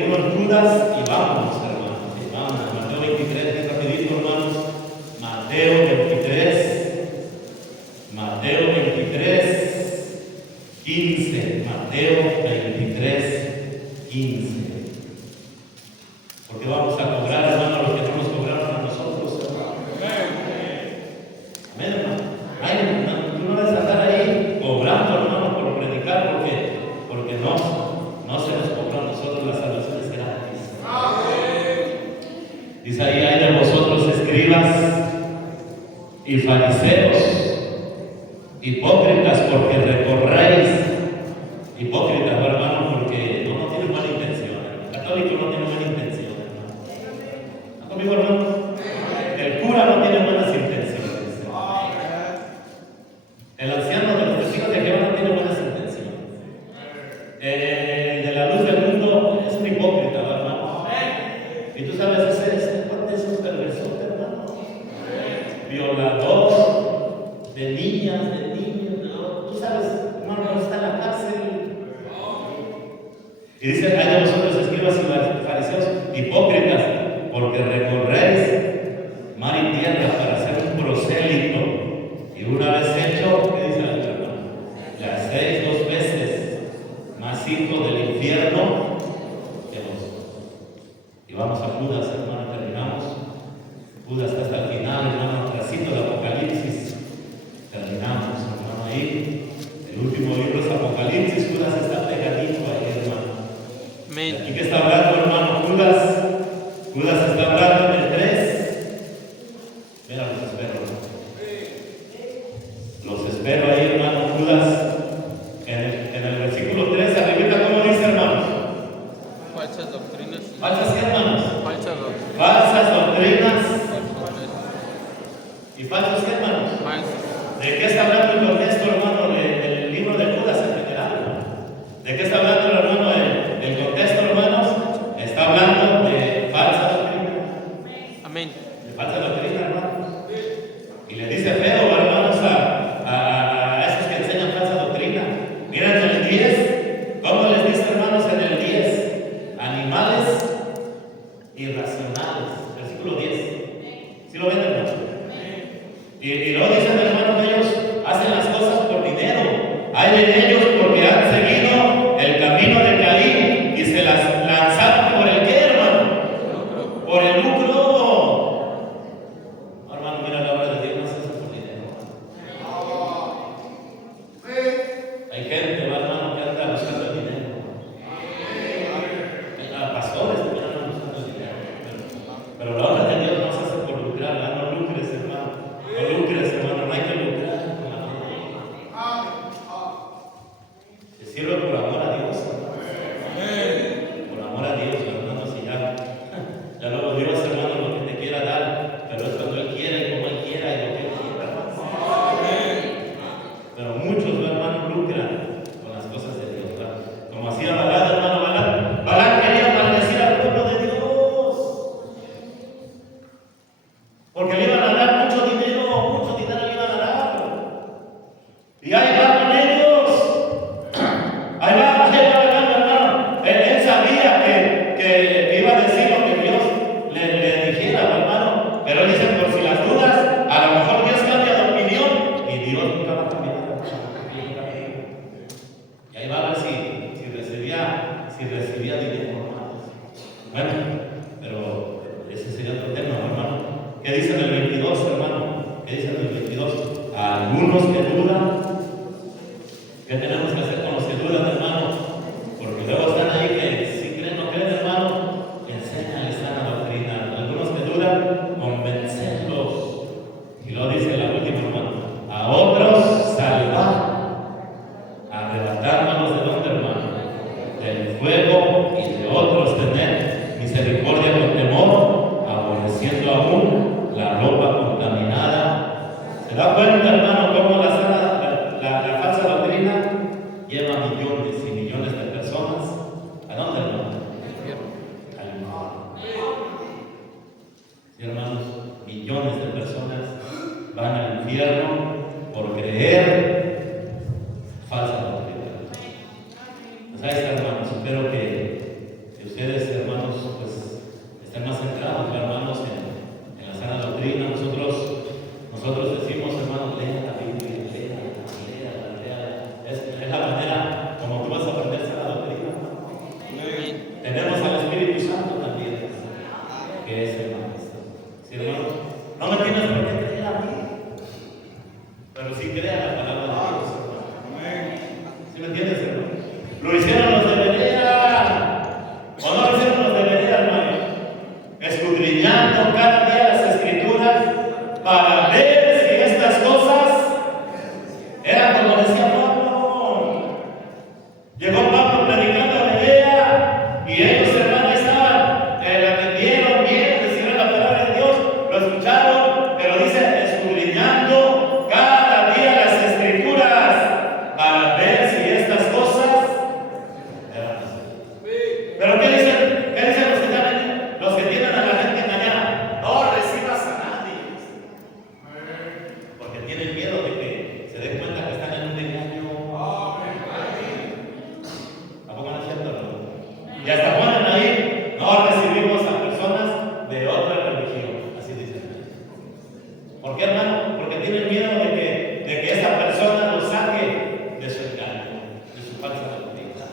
Unos Judas y vámonos, hermanos. Y vámonos. Mateo 23, bien rapidito, hermanos. Mateo 23, 15. Mateo 23, 15. Porque vamos a cobrar, hermano, lo que no nos cobraron a nosotros, hermano. Amén, hermano. Ay, no, tú no vas a estar ahí cobrando, hermano, por predicar, porque no se nos cobró a nosotros, la salvación es gratis. Dice ahí, hay de vosotros escribas y fariseos, hipócritas, porque recorréis, hipócritas, hermano, porque no tienen buena intención. El católico no tiene buena intención, hermano. ¿Está conmigo, hermano? El cura no tiene buenas intenciones. El anciano de los testigos de Jehová no tiene buenas intenciones. El de la luz del mundo es un hipócrita, hermano. Y tú sabes, ese cuate es un perversote, hermano. Violador de niñas, de niños, ¿no? Tú sabes, hermano, está en la cárcel. Y dice, hay de vosotros escribas y fariseos, hipócritas, porque recorréis mar y tierra para ser un prosélito. Y una vez hecho, ¿qué dice la hermano? Le hacéis 2 veces más hijo del infierno que vosotros. Y vamos a Judas, hermano, terminamos. Judas hasta el final, hermano, trasito del Apocalipsis. Terminamos, hermano, ahí. El último libro es Apocalipsis. Judas está pegadito ahí, hermano. Amén. ¿Y qué está hablando, hermano? Judas está hablando en el 3. Mira, los espero, hermano. Los espero ahí, hermano. Judas, en el versículo 3, arribita, ¿cómo dice, hermanos? Falsas doctrinas. ¿Falsas qué, hermanos? Falsas doctrinas. Falsas doctrinas. ¿Y falsos qué, hermanos? Falsas. ¿De qué está hablando el contexto, hermano, del libro de Judas en general, hermano? ¿De qué está hablando, hermano, el contexto, hermanos? Está hablando de falsa doctrina. Amén. De falsa doctrina, hermanos. Y le dice feo, hermanos, a esos que enseñan falsa doctrina. Miren en el 10, ¿cómo les dice, hermanos, en el 10? Animales irracionales. Versículo 10. ¿Sí lo ven, hermanos? Y luego dicen, hermanos, que ellos hacen las cosas por dinero. Hay de ellos porque han seguido el camino de Caín y se las lanzaron por el qué, hermano. Por el lucro. Hermano, mira la obra de Dios, no se hace por dinero. Hay gente, hermano, que anda buscando el dinero. Pastores también andan buscando el dinero. Pero la obra de Dios no se hace por lucrar, no lucres, hermano. No lucres, hermano. No hay porque le iban a dar mucho dinero le iban a dar. Y ahí va con ellos. Ahí va, hermano. Él sabía que iba a decir lo que Dios le dijera, hermano. Pero él dice, por si las dudas, a lo mejor Dios cambia de opinión. Y Dios nunca va a cambiar. Y ahí va a ver si recibía dinero, hermanos. Bueno, pero ese sería otro tema, hermano. ¿Qué dice en el 22, hermano? ¿Qué dice en el 22? A algunos que dudan. ¿Qué tenemos que hacer con los que dudan, hermano? Porque luego están ahí que si creen o no creen, hermano, enséñales sana doctrina. Algunos que dudan, convencerlos. Y luego dice la última, hermano. A otros salvar. Arrebatándonos de dónde, hermano, del fuego, y de otros tener misericordia con temor, aborreciendo aún la ropa contaminada. ¿Se da cuenta, hermano, cómo la falsa doctrina lleva millones y millones de personas? ¿A dónde, hermano? Al infierno. Sí, hermanos, millones de personas van al infierno por creer falsa doctrina. Pues ahí está, hermanos. Espero que ustedes, hermanos, pues estén más centrados, hermanos, en la sana doctrina. Nosotros decimos, hermanos, lean la Biblia, lea. Es la manera como tú vas a aprender sana doctrina. Tenemos al Espíritu Santo también, que es el maestro. ¿Sí, hermanos? No me tienes por qué creer a mí, pero sí crea la palabra de Dios, hermano. ¿Sí me entiendes, hermano? Lo hicieron los de Berea, o no lo hicieron los de Berea, hermano, escudriñando cada día las Escrituras para ver si estas cosas eran como decía Pablo. Llegó Pablo predicando a Berea y ellos, hermanos, estaban, la atendieron bien, recibieron la palabra de Dios, lo escucharon, pero dice escudriñando cada día las Escrituras para ver si estas cosas eran así. Pero ¿qué dicen los que tienen a la gente engañada? No recibas a nadie, porque tienen miedo de que se den cuenta que están en un engaño. ¿A poco no es cierto, hermano? Y hasta ponen ahí, no recibimos a personas de otra religión, así dicen. ¿Por qué, hermano? Porque tienen miedo de que esta persona los saque de su engaño, de su falsa doctrina.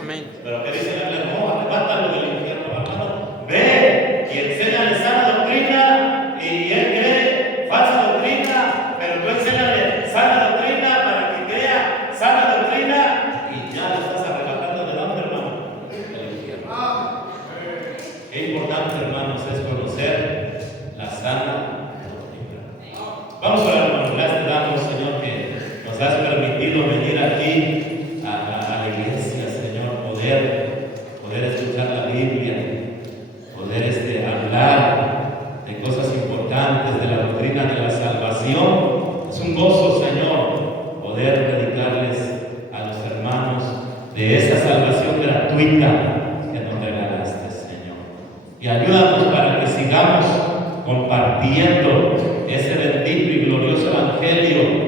Amén. Pero ¿qué dice la Biblia? No, arrebátalo del infierno, hermano. Ve y enséñale sana doctrina, y él cree falsa doctrina, pero tú enséñale sana doctrina para que crea sana doctrina, y ya lo estás arrebatando de dónde, hermano? Del infierno. Qué importante, hermanos, es conocer la sana doctrina. Vamos a orar, hermano. Gracias te damos, Señor, que nos has permitido venir aquí a la iglesia, Señor, poder escuchar la Biblia, poder hablar de cosas importantes, de la doctrina de la salvación. Es un gozo, Señor, poder predicarles a los hermanos de esa salvación gratuita que nos regalaste, Señor. Y ayúdanos para que sigamos compartiendo ese bendito y glorioso evangelio